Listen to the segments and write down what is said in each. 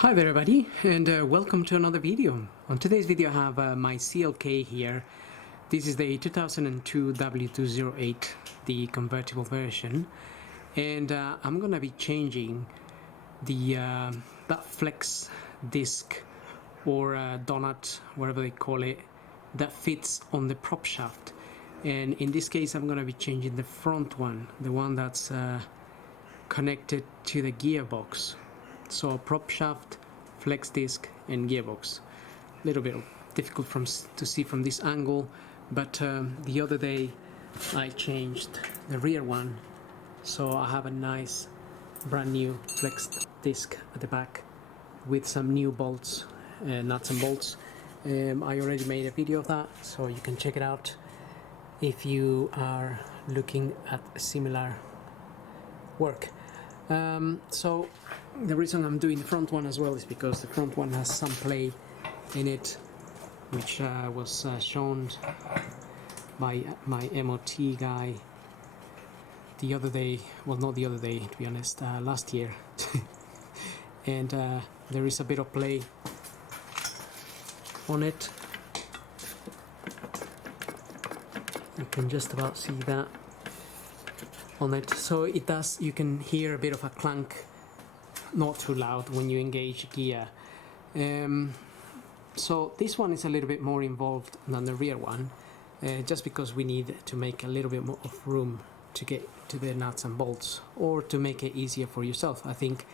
Hi there everybody, and welcome to another video. On today's video I have my CLK here. This is the 2002 W208, the convertible version, and I'm gonna be changing the that flex disc or donut, whatever they call it, that fits on the prop shaft. And in this case I'm gonna be changing the front one, the one that's connected to the gearbox. So prop shaft, flex disc and gearbox. A little bit difficult to see from this angle, but the other day I changed the rear one, so I have a nice brand new flex disc at the back with some new bolts, nuts and bolts. I already made a video of that, so you can check it out if you are looking at similar work. So the reason I'm doing the front one as well is because the front one has some play in it, which was shown by my MOT guy the other day, well not the other day to be honest, last year. And there is a bit of play on it. You can just about see that on it, so it does, you can hear a bit of a clunk, not too loud when you engage gear. So this one is a little bit more involved than the rear one, just because we need to make a little bit more of room to get to the nuts and bolts, or to make it easier for yourself. I think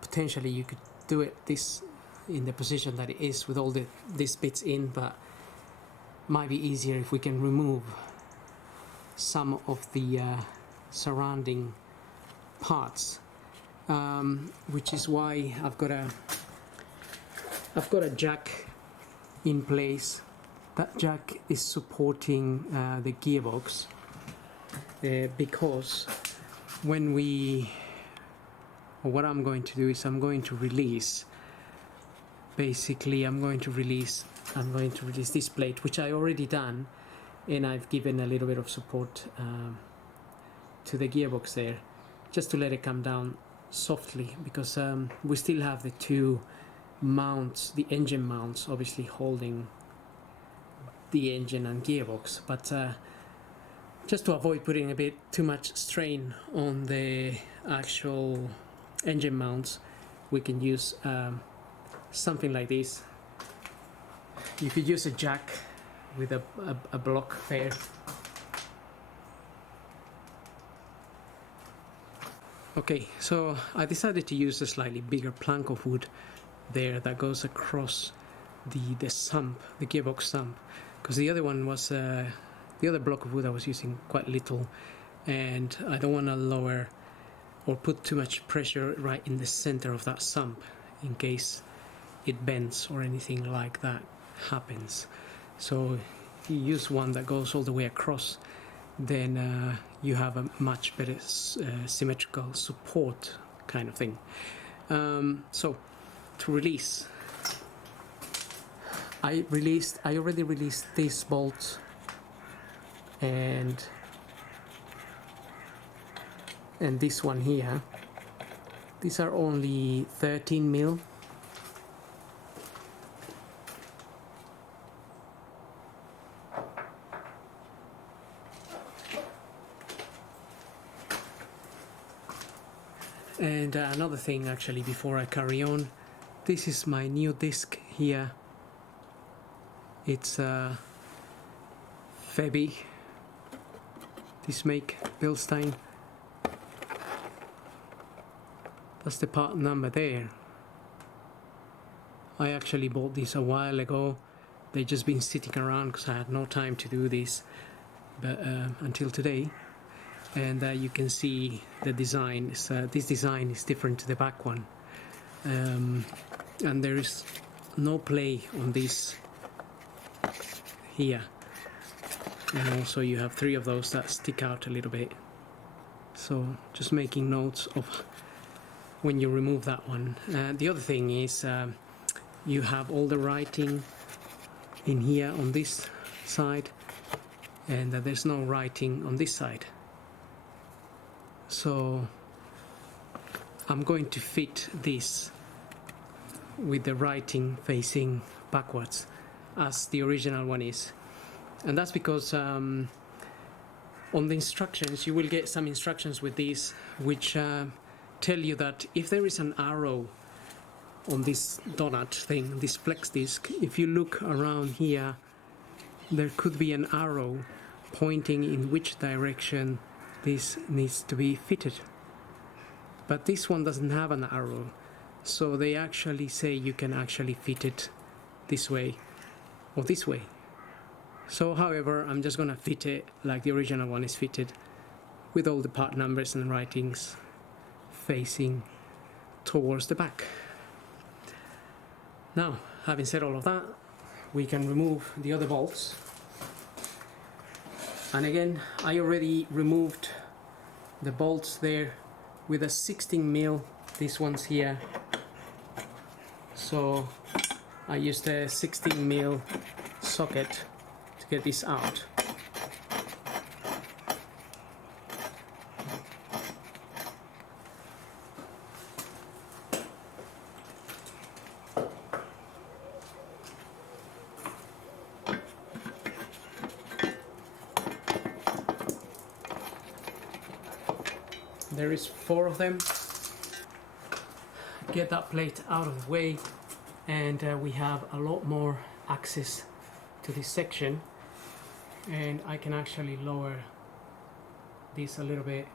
potentially you could do it this in the position that it is with all these bits in, but might be easier if we can remove some of the surrounding parts, which is why I've got a jack in place. That jack is supporting the gearbox, because when what I'm going to do is I'm going to release this plate, which I already done, and I've given a little bit of support to the gearbox there, just to let it come down softly, because we still have the two mounts, the engine mounts, obviously holding the engine and gearbox, but just to avoid putting a bit too much strain on the actual engine mounts, we can use something like this. You could use a jack with a block there. Okay, so I decided to use a slightly bigger plank of wood there that goes across the sump, the gearbox sump, because the other one was the other block of wood I was using quite little, and I don't want to lower or put too much pressure right in the center of that sump in case it bends or anything like that happens. So if you use one that goes all the way across, then you have a much better symmetrical support kind of thing. So to release, I already released this bolt and this one here. These are only 13 mil. And another thing actually before I carry on, this is my new disc here. It's Febby, this make, Bilstein. That's the part number there. I actually bought this a while ago. They've just been sitting around because I had no time to do this, but until today. And you can see the design. This design is different to the back one, and there is no play on this here, and also you have three of those that stick out a little bit, so just making notes of when you remove that one. The other thing is you have all the writing in here on this side, and there's no writing on this side. So I'm going to fit this with the writing facing backwards as the original one is. And that's because on the instructions you will get some instructions with these which tell you that if there is an arrow on this donut thing, this flex disc, if you look around here there could be an arrow pointing in which direction this needs to be fitted. But this one doesn't have an arrow, so they actually say you can actually fit it this way or this way. So however, I'm just gonna fit it like the original one is fitted, with all the part numbers and writings facing towards the back. Now, having said all of that, we can remove the other bolts. And again, I already removed the bolts there with a 16mm, these ones here. So I used a 16mm socket to get this out. There is 4 of them. Get that plate out of the way, and we have a lot more access to this section, and I can actually lower this a little bit.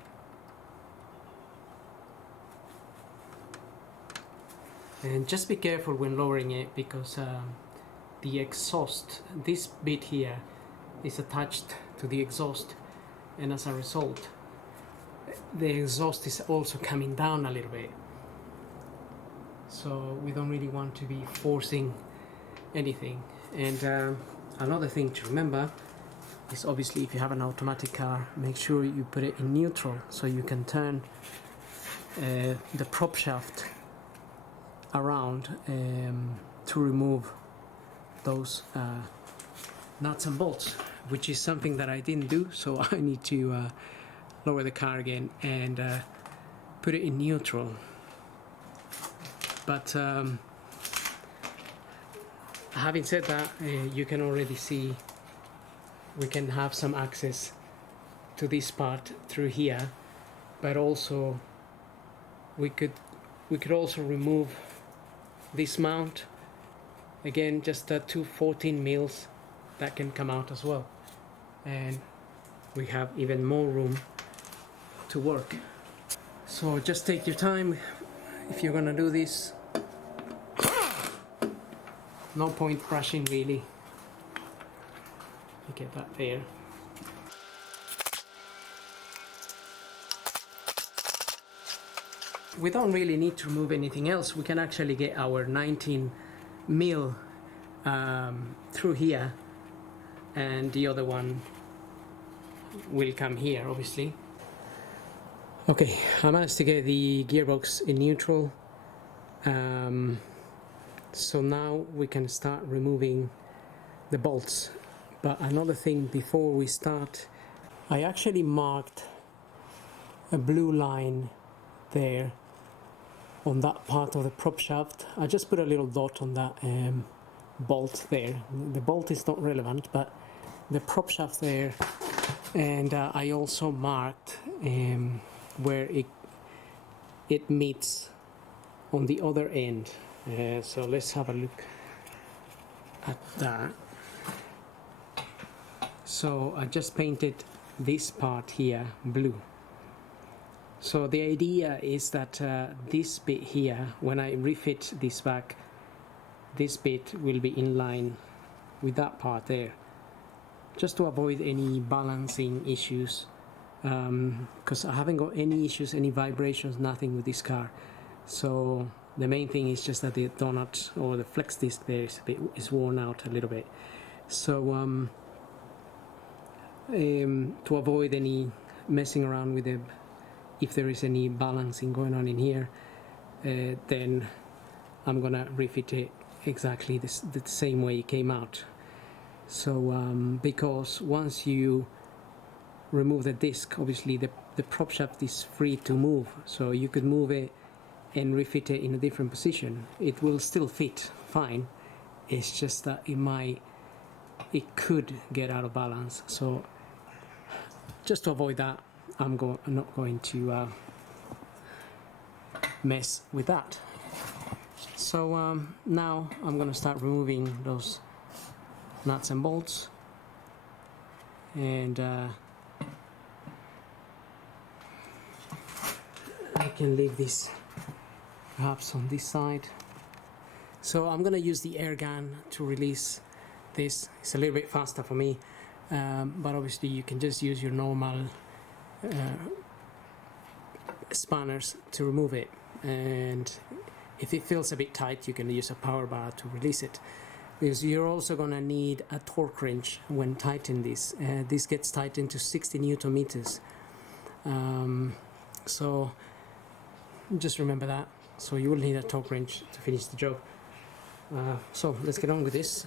And just be careful when lowering it, because the exhaust, this bit here, is attached to the exhaust, and as a result the exhaust is also coming down a little bit, so we don't really want to be forcing anything. And another thing to remember is, obviously if you have an automatic car, make sure you put it in neutral so you can turn the prop shaft around to remove those nuts and bolts, which is something that I didn't do, so I need to lower the car again and put it in neutral. But having said that, you can already see we can have some access to this part through here, but also we could also remove this mount. Again, just 2 14mm that can come out as well, and we have even more room to work. So just take your time if you're gonna do this. No point rushing really. You get that there. We don't really need to remove anything else. We can actually get our 19mm through here, and the other one will come here, obviously. Okay, I managed to get the gearbox in neutral, so now we can start removing the bolts. But another thing before we start, I actually marked a blue line there on that part of the prop shaft. I just put a little dot on that bolt there. The bolt is not relevant, but the prop shaft there, and I also marked where it meets on the other end. So let's have a look at that. So I just painted this part here blue. So the idea is that this bit here, when I refit this back, this bit will be in line with that part there, just to avoid any balancing issues, because I haven't got any issues, any vibrations, nothing with this car. So the main thing is just that the donut or the flex disc there is worn out a little bit. So to avoid any messing around with it, if there is any balancing going on in here, then I'm gonna refit it exactly the same way it came out. So because once you remove the disc, obviously the prop shaft is free to move, so you could move it and refit it in a different position, it will still fit fine. It's just that it could get out of balance. So just to avoid that, I'm not going to mess with that. So now I'm going to start removing those nuts and bolts, and I can leave this perhaps on this side. So I'm going to use the air gun to release this. It's a little bit faster for me, but obviously you can just use your normal spanners to remove it, and if it feels a bit tight you can use a power bar to release it, because you're also going to need a torque wrench when tightening this. This gets tightened to 60 Newton meters, so just remember that. So you will need a torque wrench to finish the job. So let's get on with this.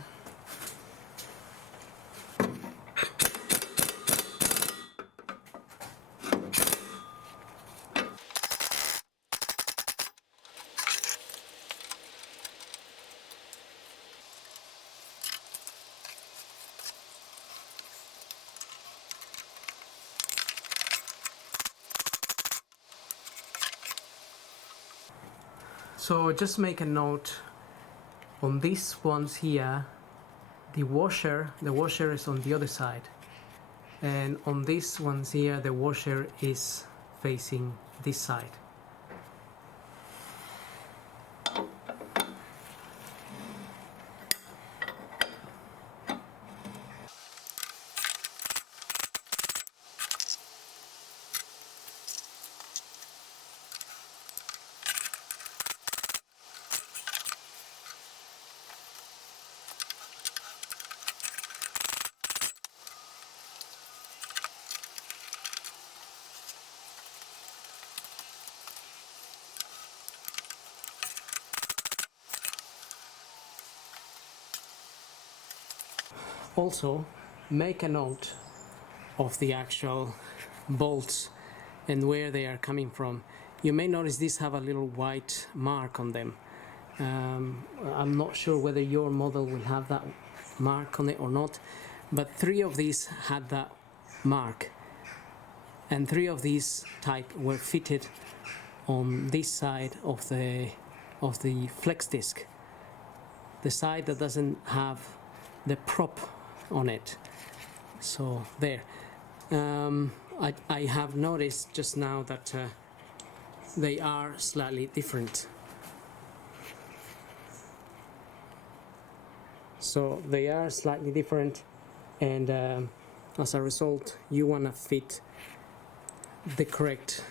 So just make a note on these ones here, the washer is on the other side, and on these ones here the washer is facing this side. Also, make a note of the actual bolts and where they are coming from. You may notice these have a little white mark on them. I'm not sure whether your model will have that mark on it or not, but 3 of these had that mark, and 3 of these type were fitted on this side of the flex disc, the side that doesn't have the prop on it. So there. I have noticed just now that they are slightly different. So they are slightly different, and as a result you want to fit the correct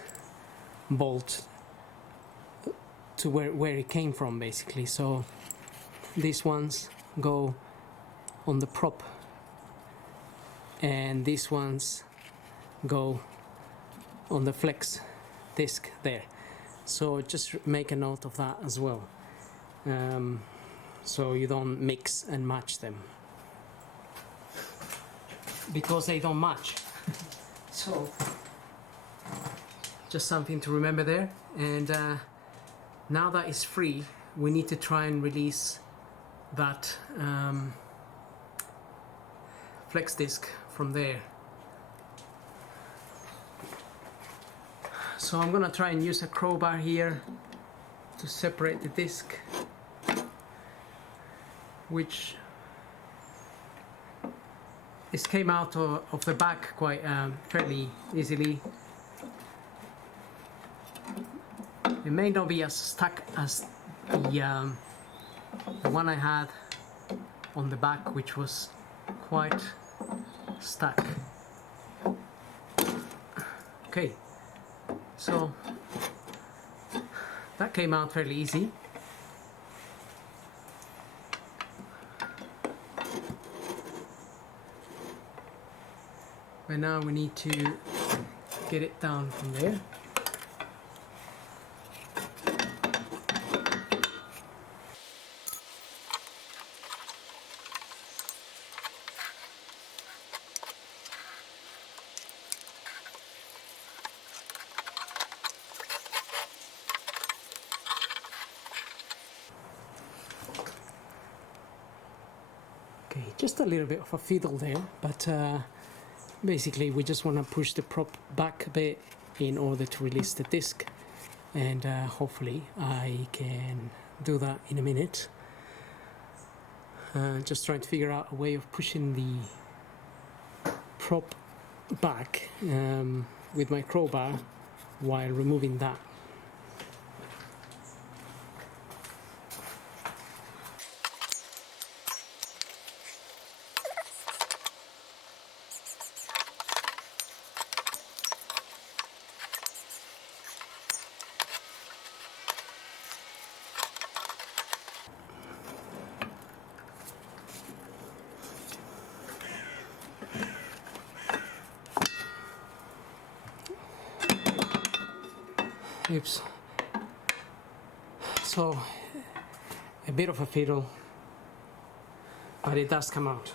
bolt to where it came from, basically. So these ones go on the prop, and these ones go on the flex disc there. So just make a note of that as well, so you don't mix and match them, because they don't match. So just something to remember there. And now that it's free, we need to try and release that flex disc from there. So I'm gonna try and use a crowbar here to separate the disc, which it came out of the back quite fairly easily. It may not be as stuck as the one I had on the back, which was quite stuck. Okay, so that came out fairly easy. But now we need to get it down from there. Okay, just a little bit of a fiddle there, but basically we just want to push the prop back a bit in order to release the disc, and hopefully I can do that in a minute. Just trying to figure out a way of pushing the prop back with my crowbar while removing that. Oops. So a bit of a fiddle, but it does come out.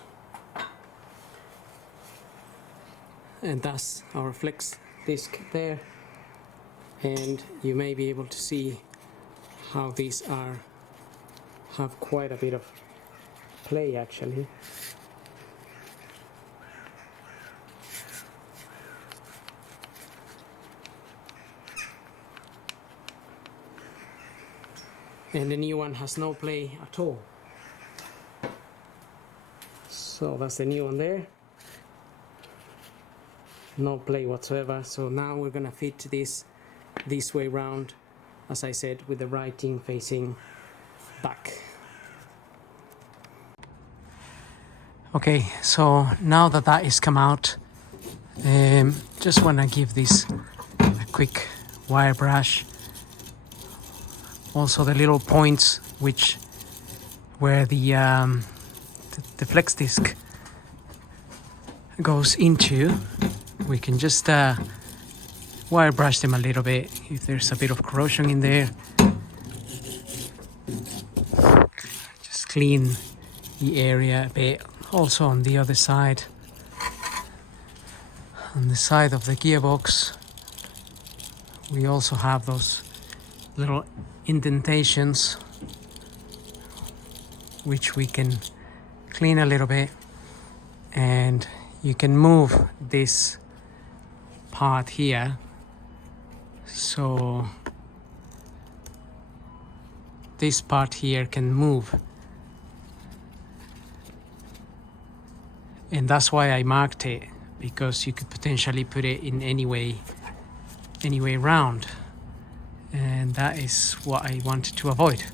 And that's our flex disc there, and you may be able to see how these have quite a bit of play actually. And the new one has no play at all. So that's the new one there. No play whatsoever. So now we're gonna fit this way round, as I said, with the writing facing back. Okay, so now that that is come out, just wanna give this a quick wire brush. Also the little points where the flex disc goes into, we can just wire brush them a little bit if there's a bit of corrosion in there. Just clean the area a bit. Also on the other side, on the side of the gearbox, we also have those little indentations which we can clean a little bit, and you can move this part here, so this part here can move, and that's why I marked it, because you could potentially put it in any way round. And that is what I wanted to avoid.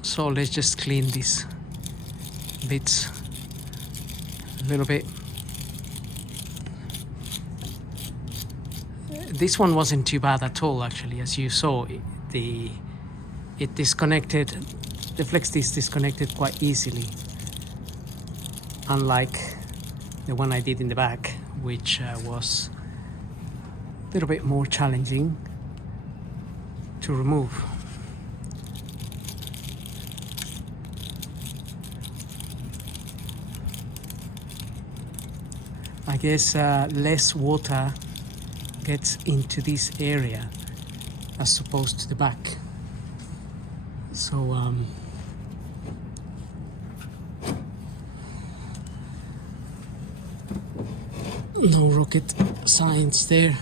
So let's just clean these bits a little bit. This one wasn't too bad at all actually. As you saw, it disconnected, the flex disc disconnected quite easily, unlike the one I did in the back, which was a little bit more challenging to remove. I guess less water gets into this area as opposed to the back. So no rocket science there.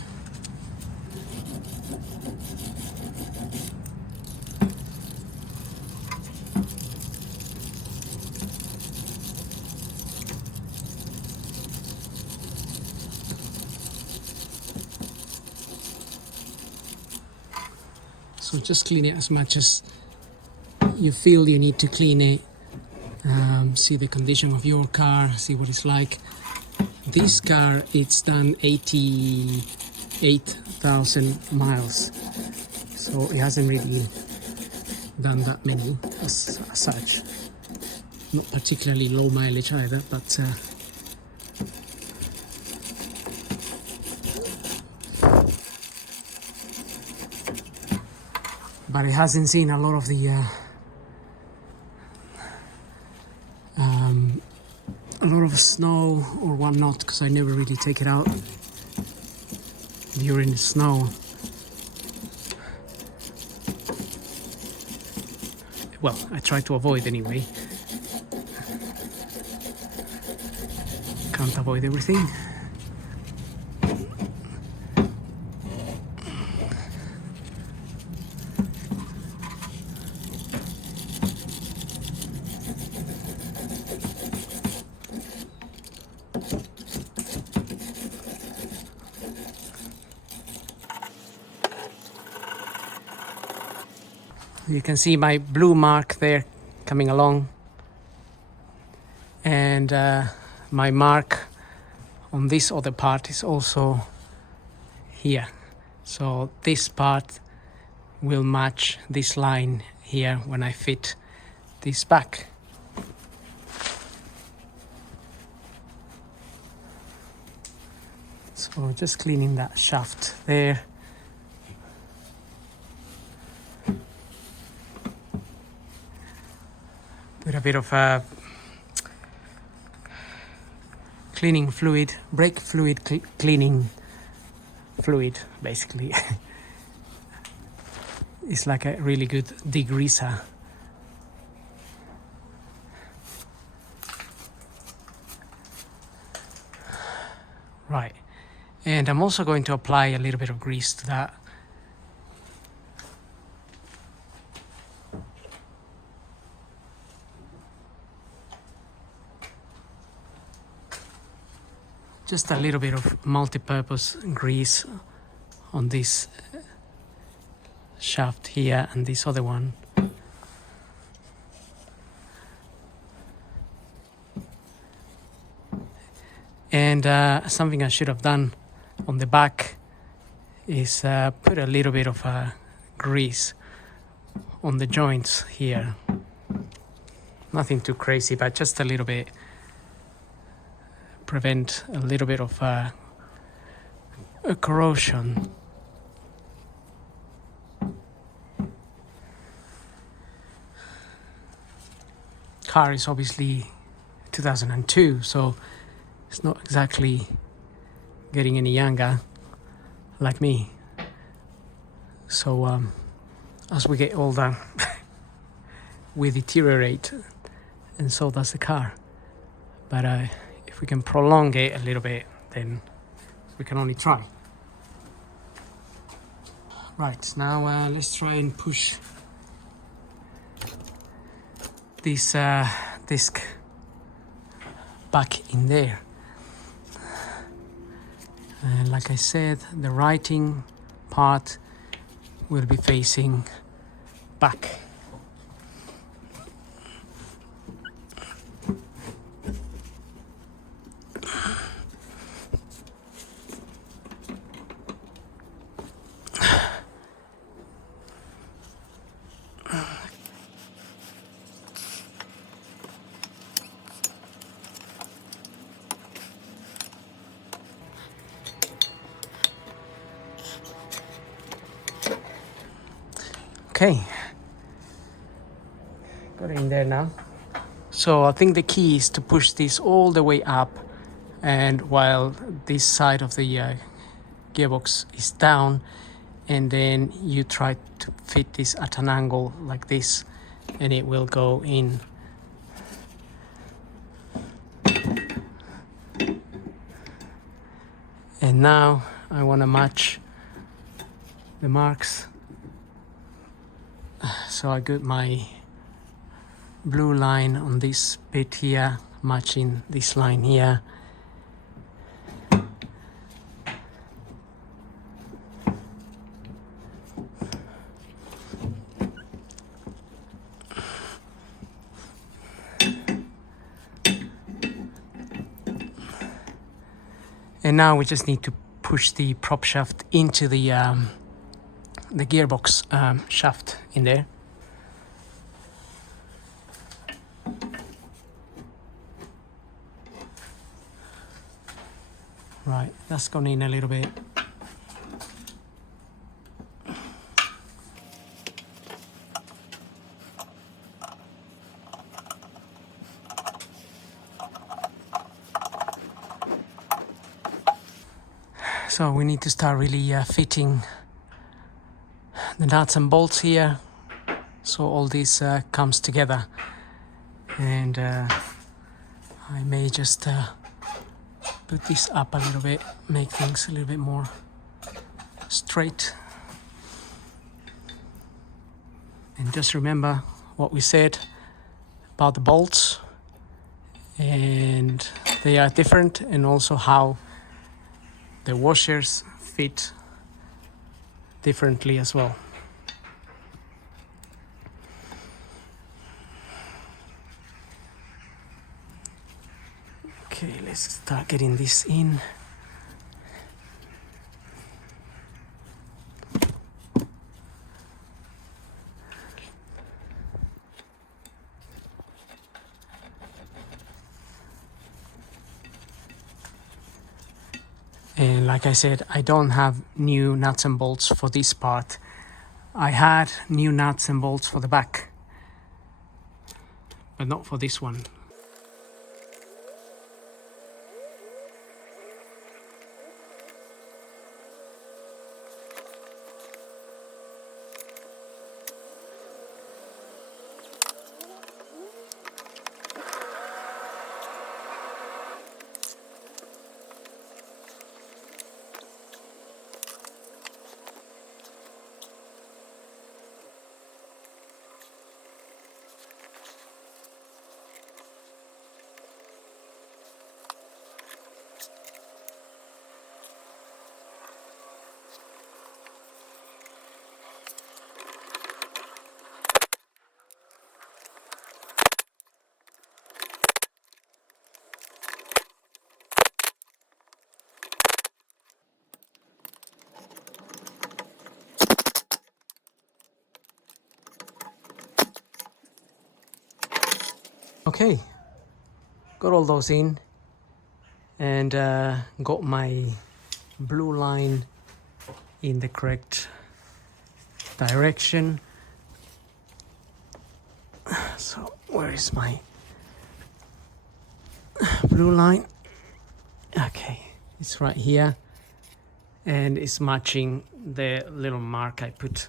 So just clean it as much as you feel you need to clean it. See the condition of your car, see what it's like. This car, it's done 88,000 miles, so it hasn't really done that many as such. Not particularly low mileage either, but it hasn't seen a lot of the a lot of snow or whatnot, because I never really take it out during the snow. well, I try to avoid anyway. Can't avoid everything. You can see my blue mark there coming along, and my mark on this other part is also here. So this part will match this line here when I fit this back. So just cleaning that shaft there. With a bit of cleaning fluid, brake fluid, cleaning fluid basically. It's like a really good degreaser. Right, and I'm also going to apply a little bit of grease to that. Just a little bit of multi-purpose grease on this shaft here and this other one. And something I should have done on the back is put a little bit of grease on the joints here. Nothing too crazy, but just a little bit. Prevent a little bit of a corrosion. Car is obviously 2002, so it's not exactly getting any younger like me. So as we get older, we deteriorate, and so does the car. But if we can prolong it a little bit, then we can only try. Right, now let's try and push this disc back in there. And like I said, the writing part will be facing back. Okay, got it in there now. So I think the key is to push this all the way up, and while this side of the gearbox is down, and then you try to fit this at an angle like this, and it will go in. And now I want to match the marks. So I got my blue line on this bit here, matching this line here. And now we just need to push the prop shaft into the gearbox shaft in there. Right, that's gone in a little bit. So we need to start really fitting the nuts and bolts here. so all this comes together. And I may just put this up a little bit, make things a little bit more straight. And just remember what we said about the bolts, and they are different, and also how the washers fit differently as well. Okay, let's start getting this in. And like I said, I don't have new nuts and bolts for this part. I had new nuts and bolts for the back, but not for this one. Okay, got all those in, and got my blue line in the correct direction. So where is my blue line? Okay, it's right here, and it's matching the little mark I put.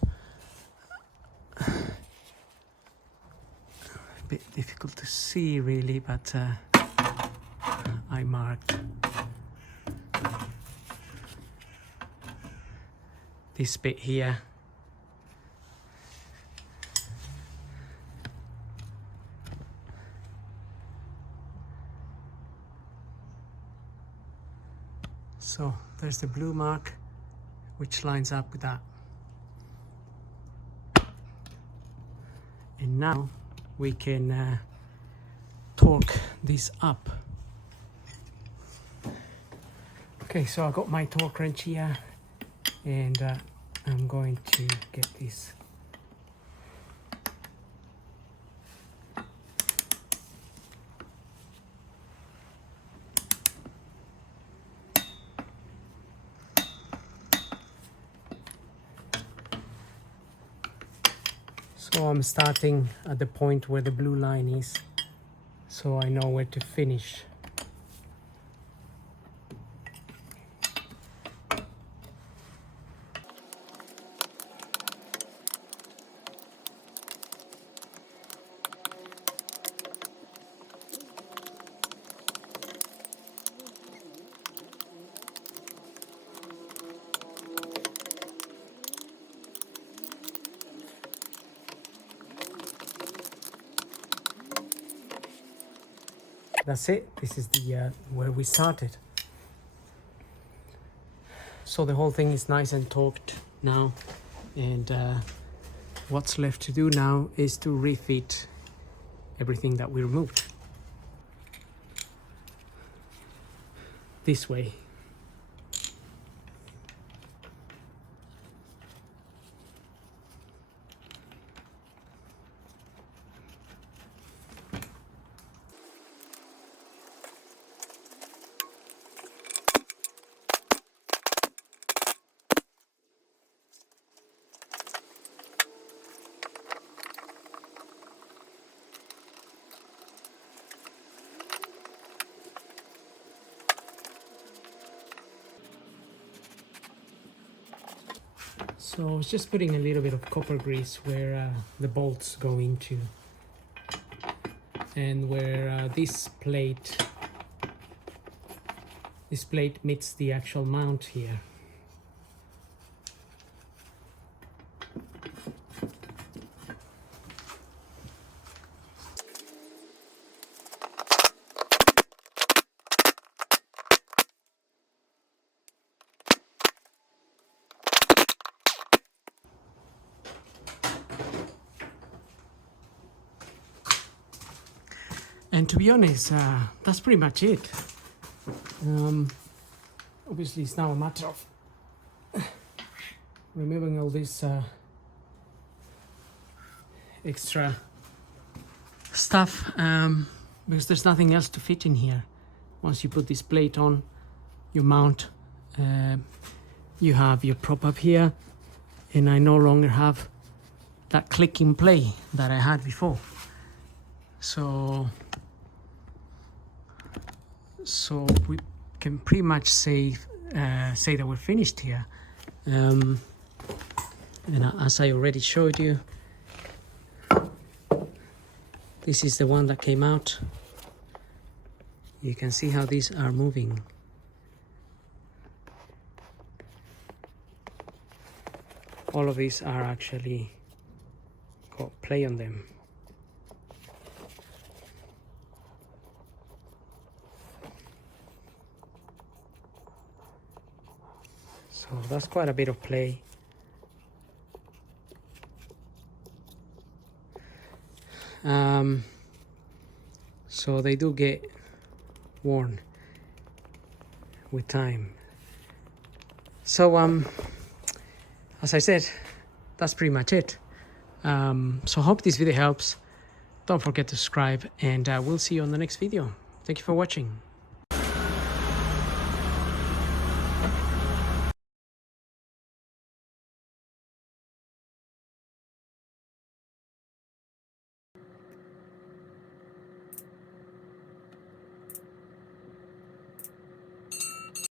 A bit difficult to see really, but I marked this bit here. So there's the blue mark, which lines up with that. And now we can torque this up. Okay, so I got my torque wrench here, and I'm going to get this. So I'm starting at the point where the blue line is, so I know where to finish. That's it. This is the where we started. So the whole thing is nice and torqued now, and what's left to do now is to refit everything that we removed this way. So I was just putting a little bit of copper grease where the bolts go into, and where this plate meets the actual mount here. And to be honest, that's pretty much it. Obviously, it's now a matter of removing all this extra stuff, because there's nothing else to fit in here. Once you put this plate on, you mount, you have your prop up here, and I no longer have that clicking play that I had before. So we can pretty much say that we're finished here. And as I already showed you, this is the one that came out. You can see how these are moving. All of these are actually got play on them. So that's quite a bit of play. So they do get worn with time. So as I said, that's pretty much it. So hope this video helps. Don't forget to subscribe, and we'll see you on the next video. Thank you for watching.